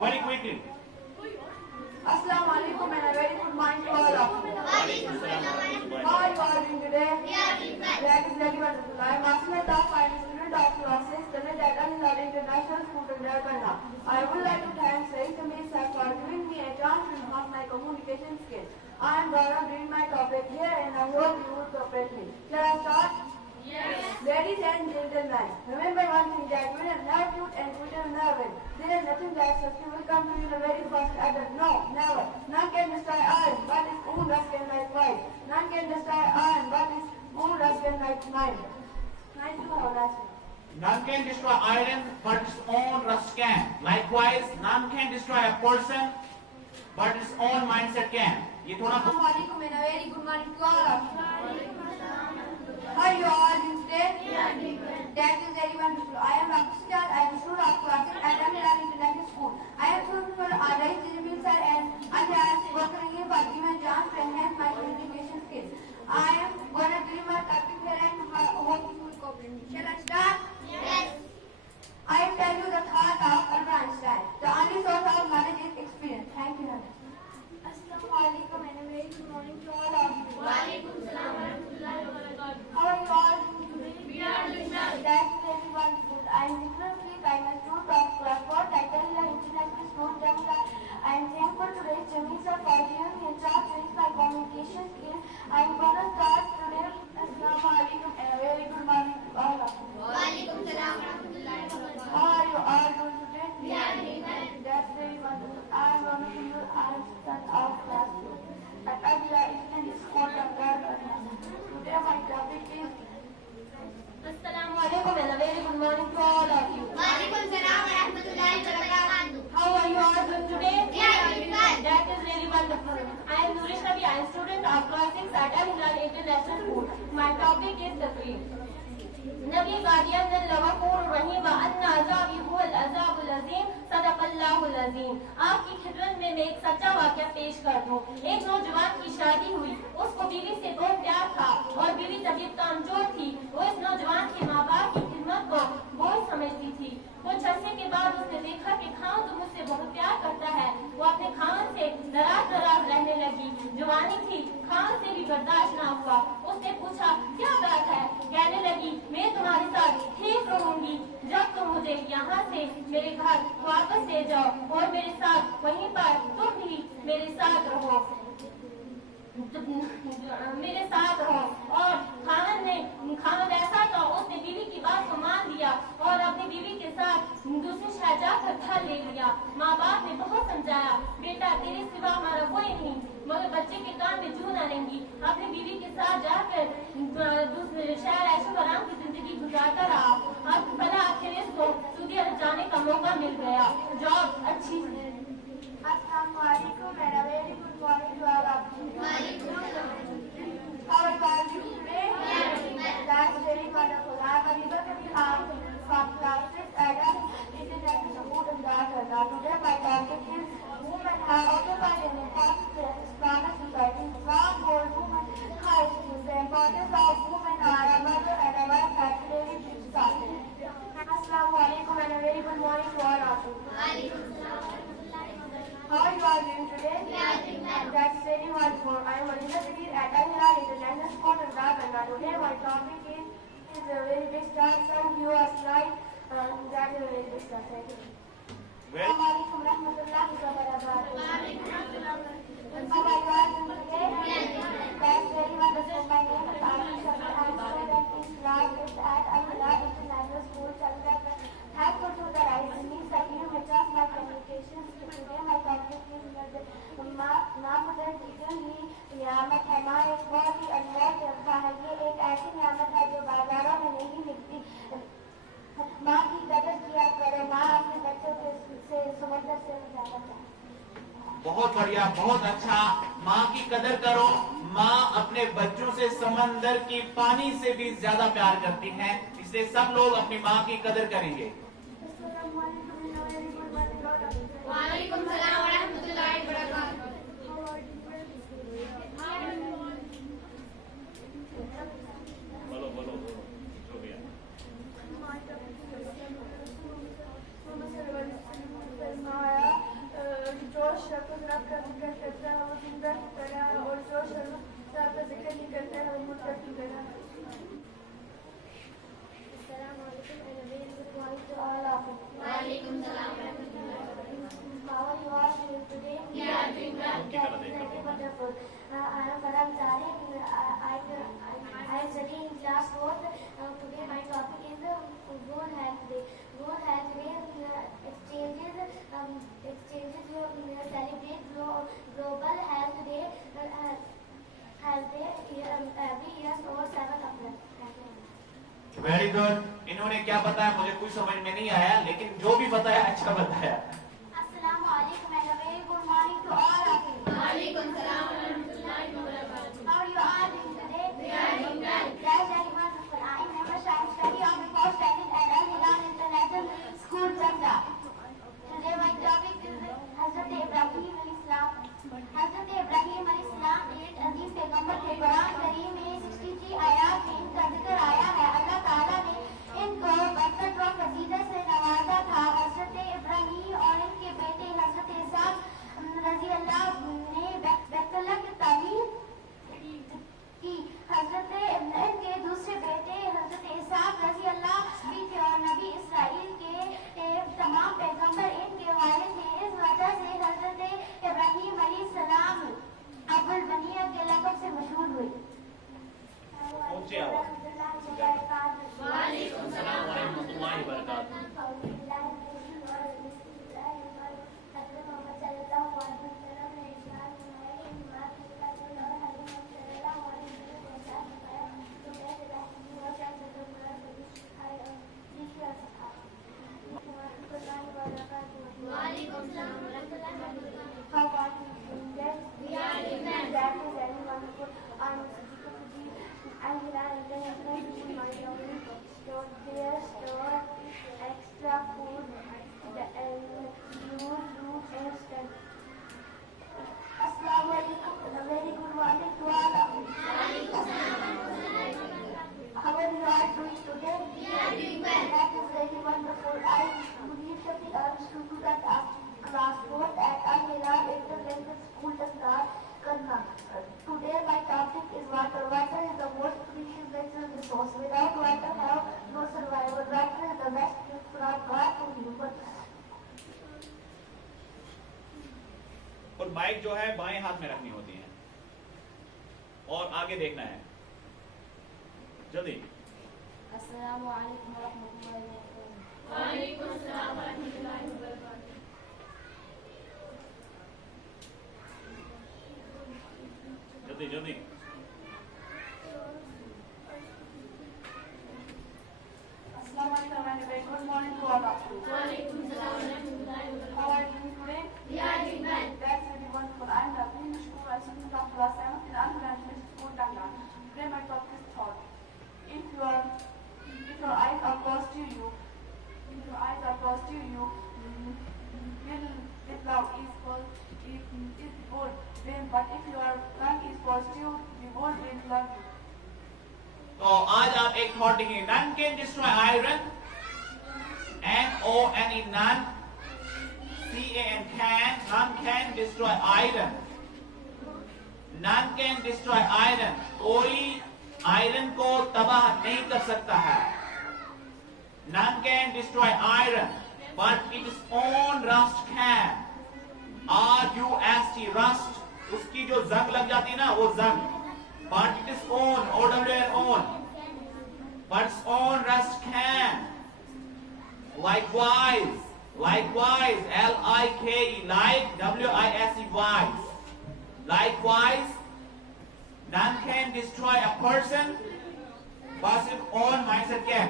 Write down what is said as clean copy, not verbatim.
Very quickly. Assalamu alaikum and a very good morning to all of you. How are you all doing today? That is very wonderful. I am Asma Taf. I am a student of classes studied at Al-Hilal International School, Tangdar.RJO. I would like to thank Jamil sir for giving me a chance to enhance my communication skills. I am going to read my topic here and I hope you will cooperate me. Shall I start? Yes. Ladies and gentlemen, remember one thing, that we are not cute and we are never. There is nothing that such will come to you the very first ever. No, never. None can destroy iron, but its own rust can light white. None can destroy iron, but its own rust can light mine. Thank you, Horace. None can destroy iron, but its own rust can. Likewise, none can destroy a person, but its own mindset can. ये थोड़ा Assalamu alaikum and a very good morning to all of you. How are you all doing today? That is very wonderful. I am Rayees. I am a student of classes at Al-Hilal International School. I am student for Rayees, Jamil sir and Al-Hilal for giving me a chance to enhance my communication skills. I am going to give my topic here and hope you will cooperate me. Shall I start? Yes. I will tell you the thought of Albert Einstein. The only source of knowledge is experience. Thank you. Assalamu alaikum and a very good morning to all of you. Wa alaikum salam wa rahmatullahi wa barakatuh. How are you all doing today? We are doing well. That's very wonderful. I am Nicholas Keith. I am a student of class 4 at Al-Hilal International School, Tangdar. I am thankful to Rayees Jamil sir for giving me a chance to use my communication skills. I am going to start today. Assalamu alaikum and a very good morning to all of you. Wa alaikum salam wa rahmatullahi wa barakatuh. How are you all doing today? We are doing well. That's very wonderful. I am one of you. I am student of class 2 at Al-Hilal International School, Tangdar. Today my topic is Assalamu alaikum and a very good morning to all of you. Wa alaikum salam wa rahmatullahi wa barakatuh. How are you all doing today? We are doing well. That is really wonderful. I am Nourish Rabi. I am student of class 6 at Al-Hilal International School. My topic is the cream. नबी गादियन लवकुर रही व अन्ना अज़ाबी हुवल अज़ाबुल अज़ीम सदक़ल्लाहुल अज़ीम। आपकी खिदमत में मैं एक सच्चा वाक़या पेश कर दूं। एक नौजवान की शादी हुई, उसको बीवी से बहुत प्यार था और बीवी तबीयत कमजोर थी। वो इस नौजवान के माँ बाप की खिदमत को बोझ समझती थी। कुछ अर्से के बाद उसने देखा कि खान तो मुझसे बहुत प्यार करता है। वो अपने खान से नाराज रहने लगी। जवानी थी, खान से भी बर्दाश्त ना हुआ। उसने पूछा क्या बात है? कहने लगी मैं तुम्हारे साथ ठीक रहूंगी जब तुम मुझे यहाँ से मेरे घर वापस ले जाओ और मेरे साथ वहीं पर तुम भी मेरे साथ रहो और खान ऐसा था, उसने बीवी की बात को मान लिया और अपनी बीवी के साथ दूसरी शहर जाकर घर ले लिया। माँ बाप ने बहुत समझाया, बेटा तेरे सिवा हमारा कोई नहीं, मगर बच्चे के कान में जू न लेंगी। अपनी बीवी के साथ जाकर दूसरे शहर ऐशो आराम की जिंदगी गुजारता रहा। अब भला आखिर इसको सऊदी अरब जाने का मौका मिल गया। जॉब अच्छी। Assalamu alaikum and a very good morning to all of you. Wa alaikum salam. How are you today? That's very wonderful. I am Rayees from class 6 at Al-Hilal School in Dhaka. Today my topic is women have occupied an important place in Islamic society. Islam holds women high esteem. The importance of women are a mother and a wife that really should start. Assalamu alaikum and a very good morning to all of you. Wa alaikum salam. How are you all doing today? We are doing well. That's very wonderful. I am Rayees at Al-Hilal International School in Dhaka. Today my topic is a very big star. Some view us like that is a very big star. Thank you. Assalamu alaikum warahmatullahi wabarakatuh. Wa alaikum salam. How are you all doing today? That's very wonderful. My name is Aisha. I am student in class 6 at Al-Hilal International School, Tangdar. Thankful to the Rayees Jamil sir giving me just my communication skills. Today my topic is नामुदर जीवन ही नियामत है। माँ एक बहुत ही अनमोल तोहफा है। ये एक ऐसी नियामत है जो बाजारों में नहीं मिलती। माँ की कदर किया करो। माँ अपने बच्चों से समंदर से ज्यादा है। बहुत बढ़िया, बहुत अच्छा। माँ की कदर करो। माँ अपने बच्चों से समंदर की पानी से भी ज्यादा प्यार करती हैं, इसलिए सब लोग अपनी माँ की कदर करेंगे। Wa alaikum salam wa rahmatullahi wa barakatuh. बोलो जो भी है। फरमाया का जिक्र करता है, वो जिंदा की तरह है और जो शर्म का जिक्र नहीं करता है, वो मुर्दा की तरह है। वालेकुम सलाम व रहमतुल्लाहि व बरकातहू। How are you all doing today? We are doing well. That is very wonderful. I am Farhan Zahir. I study in class 4th. Today my topic is World Health Day. World Health Day exchanges celebrate Global Health Day. Every year over 7 April. Very good. इन्होंने क्या बताया मुझे कुछ समझ में नहीं आया, लेकिन जो भी बताया अच्छा बताया। Assalamualaikum and a very good morning to all of you. वालेकुम सलाम व रहमतुल्लाहि व बरकातहू। How are you all doing today? We are doing well. That's very wonderful. I am Emma Shah. I study on the course studies at Al-Hilal International School, Tangdar. Today my topic is Hazrat Ibrahim al-Islam. Hazrat Ibrahim al-Islam एक अजीम पैगंबर थे। कुरान करीम में 63 आयात में इनका जिक्र आया है। अल्लाह ताला ने इनको बरकत और फजीलत से नवाजा था। हजरत इब्राहीम और इनके बेटे हजरत इसाक रजी अल्लाह ने बैतुल्लाह की तामीर की। हजरत इनके दूसरे बेटे हजरत इसाक रजी अल्लाह भी थे और नबी इसराइल के तमाम पैगंबर इनके वालिद थे। इस वजह से हजरत इब्राहीम अलैहिस्सलाम अबुल बनिया के लक़ब से मशहूर हुए। ऊंची आवाज। वालेकुम सलाम व रहमतुल्लाहि व बरकातहू। वालेकुम सलाम व रहमतुल्लाहि व बरकातहू। How are you doing that? We are doing well. That is very wonderful. Al-Hilal International School, my family store extra food, fruit and stuff. Assalamu alaikum and a very good morning to all of you. वालेकुम सलाम व रहमतुल्लाहि व बरकातहू। How are you all doing today? We are doing well. That is very wonderful. I recently student at class 4 at Al-Hilal International School, Tangdar. Today my topic is water. Water is the most precious natural resource. Without water, have no survival. Water is the best gift from God to human. और mic जो है बाएं हाथ में रखनी होती है और आगे देखना है। जल्दी। Assalamu alaikum wa rahmatullahi wa barakatuh. वालेकुम सलाम व रहमतुल्लाहि व बरकातहू। जल्दी जल्दी। Assalamu alaikum and a very good morning to all of you. वालेकुम सलाम व रहमतुल्लाहि व How बरकातहू। are you doing today? We are doing well. That's very wonderful. I am Jamil, a student of class 7 in Al-Hilal International School, Tangdar. Today my topic is thought. If your eyes are closed to you, will love is good, but if your tongue is positive, the world will love you. तो आज आप एक thought लिखेंगे। None can destroy iron. N-O-N-E, none. C-A-N, can. None can destroy iron. None can destroy iron. कोई iron को तबाह नहीं कर सकता है। None can destroy iron, but its own rust can. R-U-S-T, rust. उसकी जो जंग लग जाती है ना, वो जंग. But its own, O-W-N, own. But its own rust can. Likewise, L-I-K-E, like, W-I-S-E, wise. Likewise, none can destroy a person, but its own mindset can.